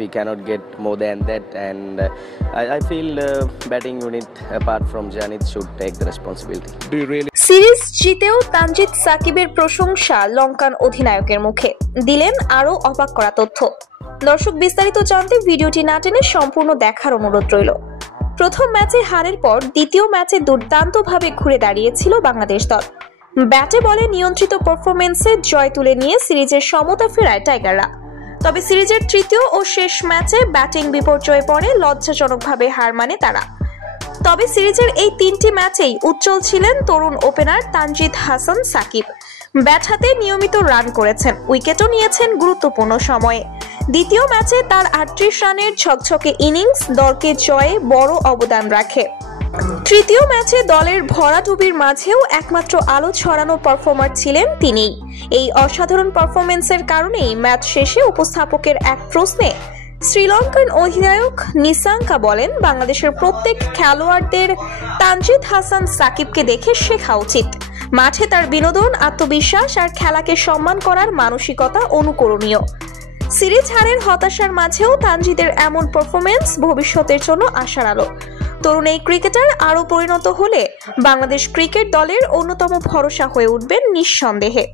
we cannot get more than that, and I feel batting unit apart from Janit should take the responsibility. Do you really? Series জিতেও তানজিদ সাকিবের প্রশংসা লঙ্কান অধিনায়কের মুখে, দিলেন আরো অবাক করা তথ্য। দর্শক, বিস্তারিত জানতে ভিডিওটি না টেনে সম্পূর্ণ দেখার অনুরোধ রইল। প্রথম ম্যাচে হারের পর দ্বিতীয় ম্যাচে দুর্দান্তভাবে ঘুরে দাঁড়িয়েছিল বাংলাদেশ দল। ব্যাটে বলে নিয়ন্ত্রিত পারফরম্যান্সে জয় তুলে নিয়ে সিরিজের সমতা ফেরায় টাইগাররা। তবে সিরিজের তৃতীয় ও শেষ ম্যাচে ব্যাটিং বিপর্যয়ে পড়ে লজ্জাজনকভাবে হার মানে তারা। তবে সিরিজের এই তিনটি ম্যাচেই উজ্জ্বল ছিলেন তরুণ ওপেনার তানজিদ হাসান সাকিব। ব্যাট হাতে নিয়মিত রান করেছেন, উইকেটও নিয়েছেন গুরুত্বপূর্ণ সময়ে। দ্বিতীয় ম্যাচে তার 38 রানের ঝকঝকে ইনিংস দলকে জয়ে বড় অবদান রাখে। তৃতীয় ম্যাচে দলের ভরাডুবির মাঝেও একমাত্র আলো ছড়ানো পারফর্মার ছিলেন তিনিই। এই অসাধারণ পারফরম্যান্সের কারণেই ম্যাচ শেষে উপস্থাপকের এক প্রশ্নে শ্রীলঙ্কান অধিনায়ক নিসাঙ্কা বলেন, বাংলাদেশের প্রত্যেক খেলোয়াড়দের তানজিদ হাসান সাকিবকে দেখে শেখা উচিত। মাঠে তার বিনোদন, আত্মবিশ্বাস আর খেলাকে সম্মান করার মানসিকতা অনুকরণীয়। সিরিজ হারের হতাশার মাঝেও তানজিদের এমন পারফরম্যান্স ভবিষ্যতের জন্য আশার আলো। তরুণ এই ক্রিকেটার আরও পরিণত হলে বাংলাদেশ ক্রিকেট দলের অন্যতম ভরসা হয়ে উঠবেন নিঃসন্দেহে।